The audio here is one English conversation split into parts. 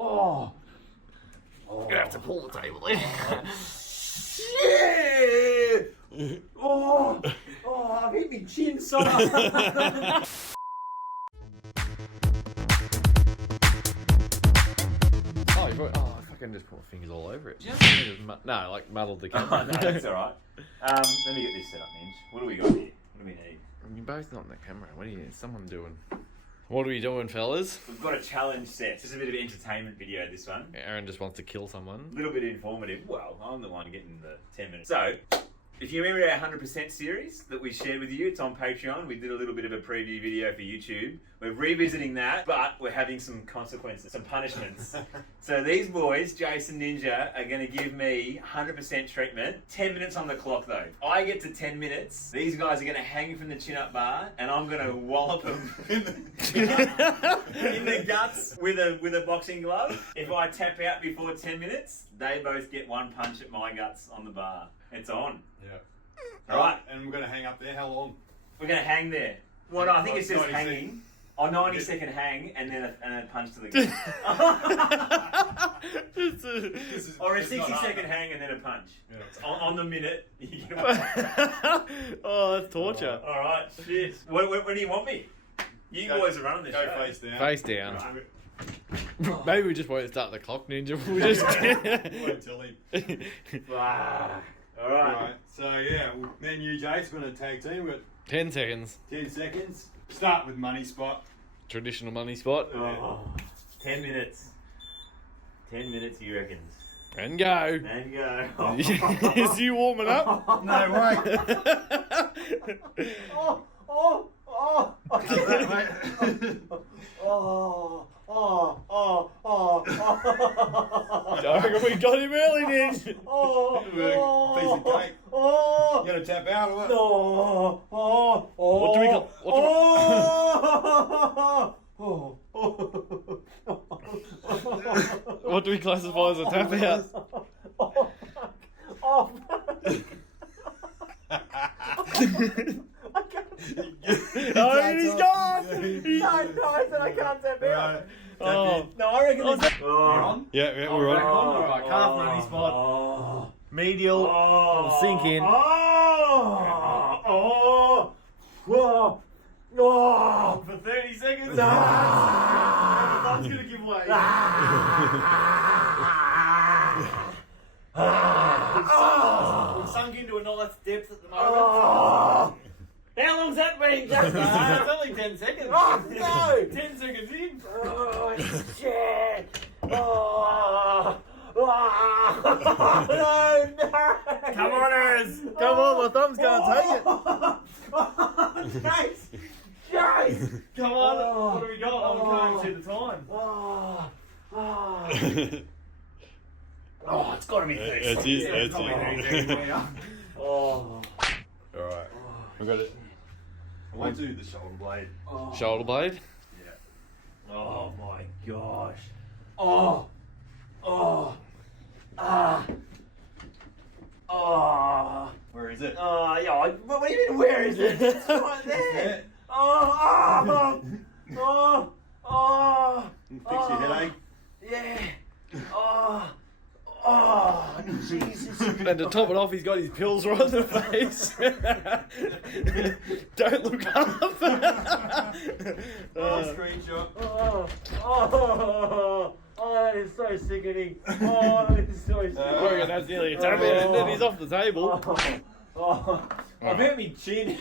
Oh. You're gonna have to pull the table there. Shit! Oh, I've hit my chin so much. I fucking just put my fingers all over it. No, like muddled the camera. Oh, no, that's alright. Let me get this set up, Ninja. What do we got here? What do we need? You're both not in the camera. What are you? Someone doing? What are we doing, fellas? We've got a challenge set. Just a bit of entertainment video, this one. Aaron just wants to kill someone. A little bit informative. Well, I'm the one getting the 10 minutes. So, if you remember our 100% series that we shared with you, it's on Patreon. We did a little bit of a preview video for YouTube. We're revisiting that, but we're having some consequences, some punishments. So these boys, Jason Ninja, are going to give me 100% treatment. 10 minutes on the clock though. I get to 10 minutes. These guys are going to hang from the chin-up bar, and I'm going to wallop them in the guts with a boxing glove. If I tap out before 10 minutes, they both get one punch at my guts on the bar. It's on. Yeah. Alright. And we're going to hang up there. How long? We're going to hang there. Well, no, I think it's just 90 hanging. seconds. Oh, 90-second hang and then a punch to the gut. Or a 60-second hang and then a punch. Yeah. It's on the minute. You get Oh, that's torture. Alright, shit. Where do you want me? You boys are running this show. Go face down. Face down. Right. Maybe we just won't start the clock, Ninja. We'll just. Won't tell him. Alright. Alright, so yeah, me and you, Jace, we're going to tag team. We've got 10 seconds. 10 seconds. Start with money spot. Traditional money spot. Oh, 10 minutes. 10 minutes, you reckons? And go. And go. Is you warming up? No way. I reckon we got him early, Ninja. Piece of cake. You going to tap out or what? What do we call? What do we classify as a tap out? Oh, he's gone! No, I said I can't tap out. Oh. No, I reckon it's... Yeah, we're on. Alright, calf money spot. Medial. Sink in. For 30 seconds. The thumb's gonna give way. We've sunk into a nice depth at the moment. How long's that been, Justin? It's only 10 seconds. Oh, no! 10 seconds in. Oh, shit! Oh, no! Come on, Ers. Come on, my thumb's can't take it. Jace! Come on. What do we got? I'm going to the time. Oh, it's got to be 30 That's seconds. it. It's gotta be 30 seconds. Oh. Alright. We got it. I won't do the shoulder blade. Shoulder blade. Yeah. Oh my gosh. Oh. Where is it? Yeah, what do you mean, where is it? It's right there. Fix your headache. Yeah. Jesus. And to top it off, he's got his pills right in the face. Don't look up. Screenshot. That is so sickening. That is so sickening. I reckon that's nearly a tap out, and then he's off the table. I've hurt me chin in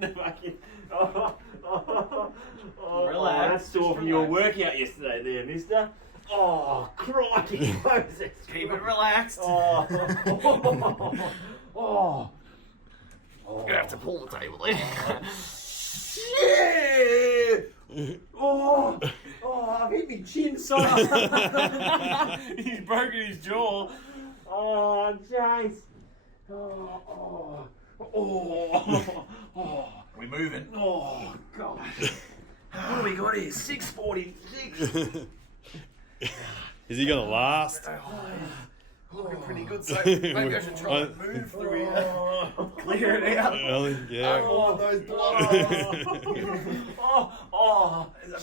the fucking. Relax. That's sore from your workout yesterday, there, Mister. Oh, crikey, Moses! Keep it relaxed. You're gonna have to pull the table there. Shit! I've hit my chin so much. He's broken his jaw. Oh, Jace. We're moving. Oh, gosh. What do we got here? 6:46. Is he gonna last? Looking pretty good, so maybe I should try and move through here. Clear it out. Yeah. Those blood.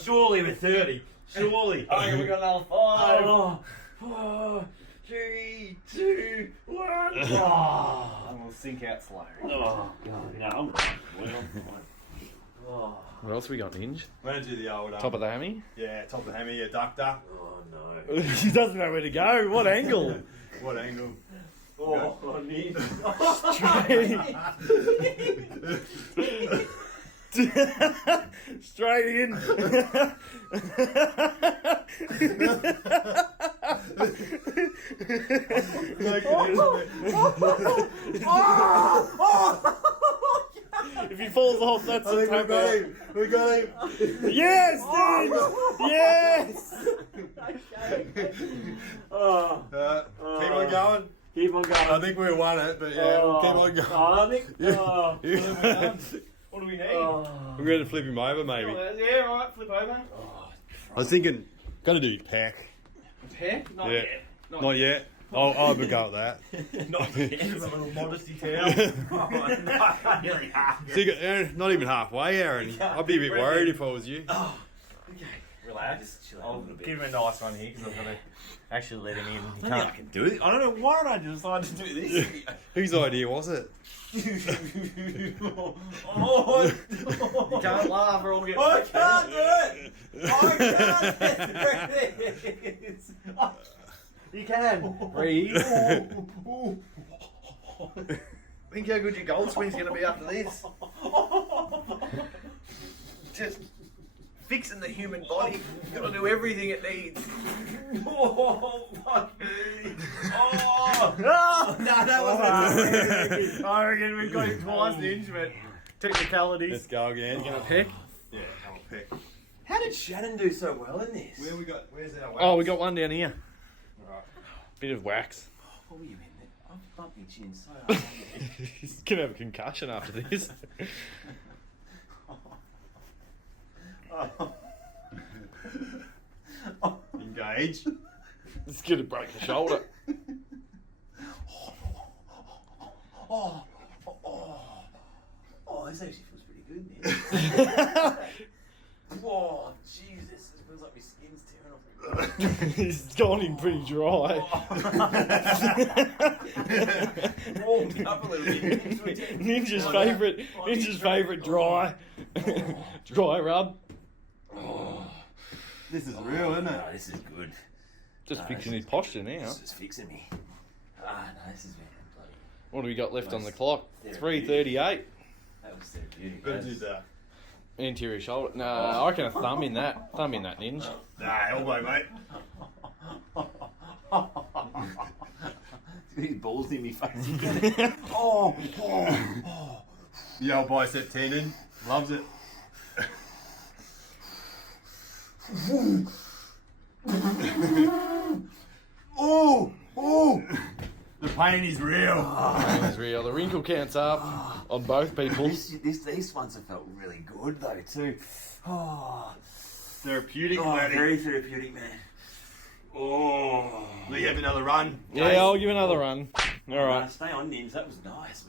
Surely with 30. Surely. I reckon we got another 5. 4, 3, 2, 1. Oh, and we'll sink out slowly. Oh, God. No, I'm Oh. What else we got, Ninja? We're going to do the old... Top of the hammy? Yeah, top of the hammy, adductor. Oh, no. He doesn't know where to go. What angle? What angle? Oh, I need. Straight in. If he falls off, that's I the think we tap got out. him. We got him. Yes, Ninja! Yes! Keep on going. Keep on going. I think we won it, but yeah, we'll keep on going. I think. What do we need? We're going to flip him over, maybe. Yeah, right, flip over. I was thinking, going to do peck. Peck? Not Yeah. yet. Not yet. I'll have a go at that. Not yet. A little modesty towel. Nearly half. So you got, Aaron, not even halfway, Aaron. I'd be a bit worried if I was you. Oh, okay. Relax. Just chill out a I'll little bit. give him a nice one here because I'm going to actually let him in. I think I can do it. I don't know why did I decide to do this. Whose idea was it? Oh, You can't laugh or I'll get I can't do it. I can't do this. You can. Breathe. Think how good your gold swing's going to be after this. Just fixing the human body. You've got to do everything it needs. Oh, fuck me. Oh. Oh, no, that wasn't. I reckon we've got him twice the inch, but technicalities. Let's go again. You gonna pick? Yeah, I'll pick. How did Shannon do so well in this? Where's our wax? Oh, we got one down here. Right. Bit of wax. What were you in there? I've bumped my chin so hard. He's gonna have a concussion after this. Engage. It's gonna break the shoulder. Oh, this actually feels pretty good, man. Whoa, Jesus, it feels like my skin's tearing off my He's gone in pretty dry. warmed up a little bit. Ninja's favourite dry. Dry rub. This is real, isn't it? No, this is good. Just fixing his posture now. This is fixing me. Ah, no, this is very bloody. What do we got left on the clock? Therapeutic. 3:38. That was therapeutic. Gotta do that. Anterior shoulder. No, I reckon a thumb in that. Thumb in that, Ninja. Nah, elbow, mate. These balls in me face again. Oh, The old bicep tendon. Loves it. Oh! The pain is real. Pain is real. The wrinkle count's up on both people. These ones have felt really good though too. Oh, Therapeutic, very therapeutic, man. Oh, Will you have another run? Yeah, I'll give another run. All right. Stay on, Nims. That was nice.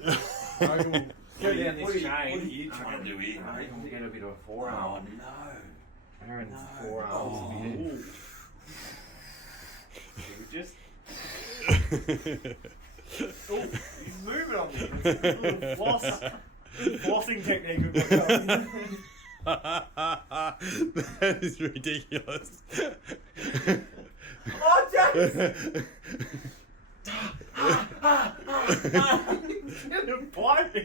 Go down this What are chain. you trying to do here, I mate? reckon we'll get a bit of a Oh forearm. no. Aaron's No. forearms. Oh. Just. Oh, he's moving on me. Flossing technique we've got going. That is ridiculous. Oh, James! He's gonna bite me.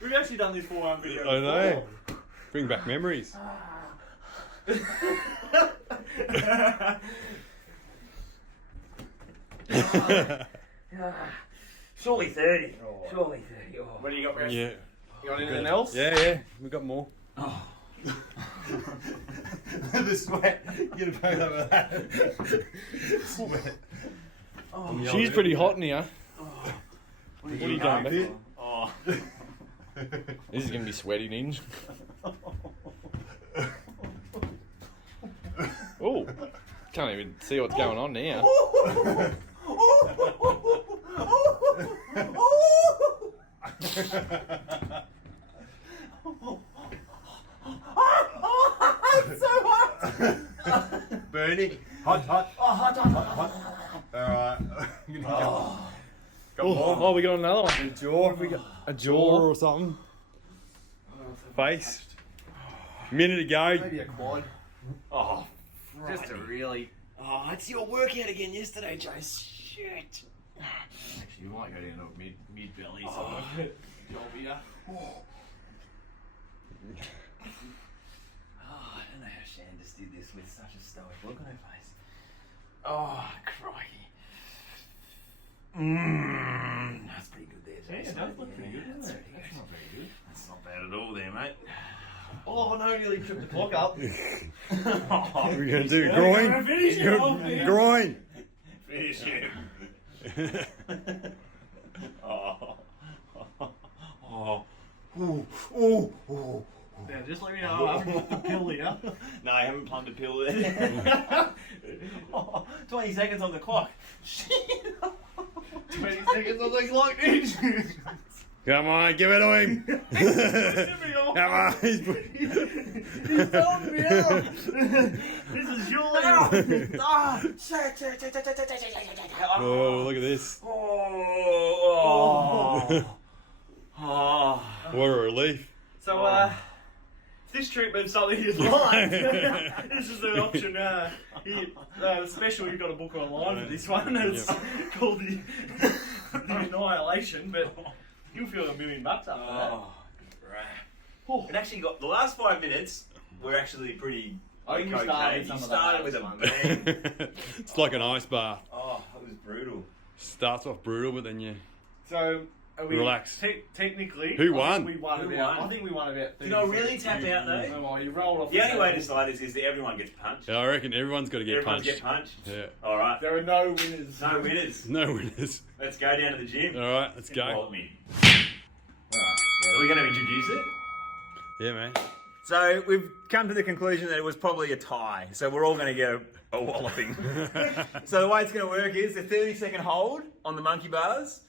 We've actually done this forearm video. I know. Bring back memories. Surely 30. Oh. Surely 30. Oh. What do you got, Rest? Yeah. You got anything else? Yeah, we got more. Oh. The sweat. You're gonna pay over that. Sweat. Oh. She's pretty hot in here. What are you doing, mate? Oh. This is gonna be sweaty, Ninja. Oh, can't even see what's going on now. It's so hot. Bernie. Hot. Alright. Oh, we got another one. Good jaw. A jaw or something. Face. Minute to go. Maybe a quad. Oh, Just a really. Oh, it's your workout again yesterday, Jace. Shit. Actually, you might go down to mid belly. So job here. I don't know how Shandis did this with such a stoic look on her face. Oh, crikey. That's pretty good there, Jason. Yeah, it does look pretty good, That's doesn't it? pretty good. That's not very good. That's not bad at all there, mate. Oh no, nearly tripped the clock up. What are we going to do? Groin? Groin. Finish him. Now, just let me know. I haven't got the pill here. No, I haven't plumbed a pill there. 20 seconds on the clock. 20 seconds on the clock, dude. Come on, give it to him. Come on. He's telling me out. This is your Oh, look at this. What a relief. So, if this treatment's something you like, this is an option. Special, you've got a book online for this one. It's called the Annihilation, but you'll feel $1 million after that. It actually got the last 5 minutes were actually pretty. I think you started some You of the started with a hardest bang. It's like an ice bath. Oh, it was brutal. Starts off brutal, but then you. So, are we Relax. Technically, Who I won? think we won Who about. won? I think we won about. 30 Did I really seconds. tap out though? Well, you rolled off. The only way to table. decide is that everyone gets punched. Yeah, I reckon everyone's got to get Everyone punched. get punched. Yeah. All right. There are no winners. No winners. No winners. Let's go down to the gym. All right, let's Roll go. at me. Are we going to introduce it? Yeah, man. So we've come to the conclusion that it was probably a tie. So we're all going to get a walloping. So the way it's going to work is a 30-second hold on the monkey bars,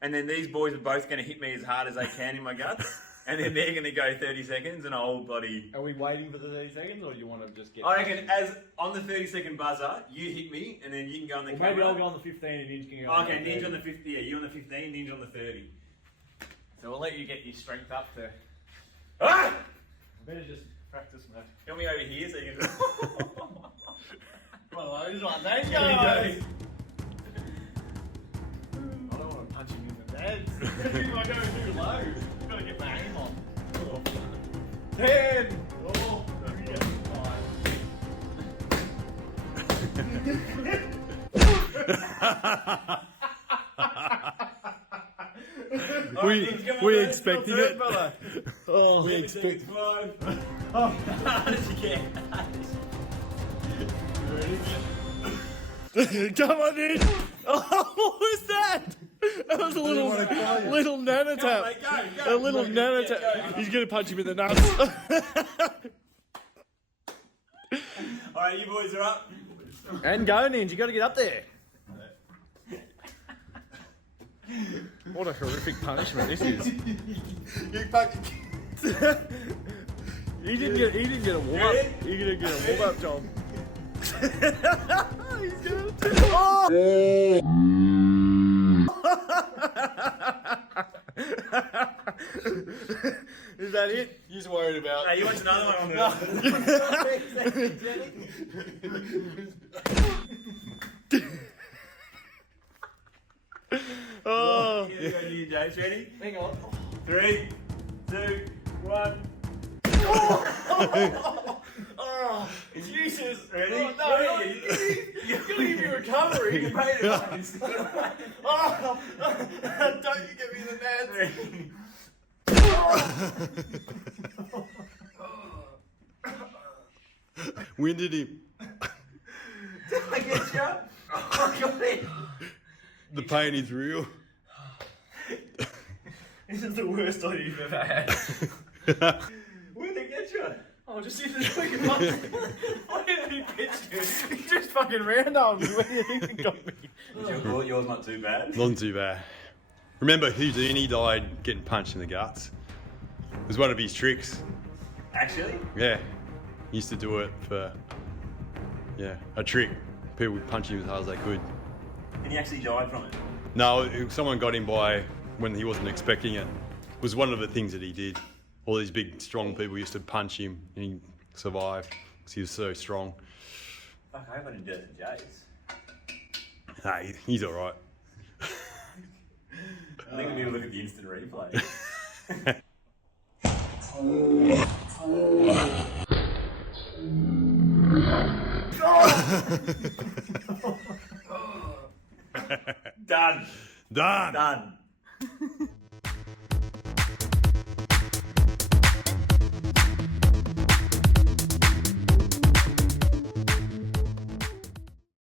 and then these boys are both going to hit me as hard as they can in my guts, and then they're going to go 30 seconds, and I'll bloody. Are we waiting for the 30 seconds, or do you want to just get? I reckon as on the 30-second buzzer, you hit me, and then you can go on the camera. Maybe I'll go on the 15 and Ninja can go on Okay, the Ninja 30. on the 50. Yeah, you on the 15, Ninja on the 30. So we'll let you get your strength up to. Ah! Better just practice, mate. You want me over here so you can. One of those ones. There you Here we go. go. I don't want to punch him in the nads. If I go too low, I've got to get my aim on. 10. Oh, yeah. 5. We expected it. Oh, we expect. 5. Oh, how did you get? Come on, in. Oh, what was that? That was a little nano tap. Mate, go, A little go, nano yeah, tap. go. He's gonna punch him in the nuts. All right, you boys are up. And go, Ninja. You got to get up there. What a horrific punishment this is. You fucking. He didn't get a warm up. He didn't get a warm up job. He's gonna oh! Is that it? He's worried about. Hey, you want another one on the? Oh. Here we go, you James. Ready? Hang on. 3, 2, 1. Oh, Jesus. Ready? Oh, no, Ready? you're going to give me recovery. You made it. Oh, don't you get me in the nads. Winded him. Did I get you? Oh, I got it. The pain is real. This is the worst idea you've ever had. Where did it get you? Oh, just in this fucking month. Why didn't he pitch you? He just fucking round on me. Where do you think he got me? Yours not too bad. Not too bad. Remember Houdini died getting punched in the guts? It was one of his tricks. Actually? Yeah. He used to do it for, a trick. People would punch him as hard as they could. And he actually died from it. No, someone got him by when he wasn't expecting it. It was one of the things that he did. All these big, strong people used to punch him and he survived because he was so strong. Fuck, I hope I didn't do it to Jace. Hey, he's all right. I think we need to look at the instant replay. Done. Done. Done.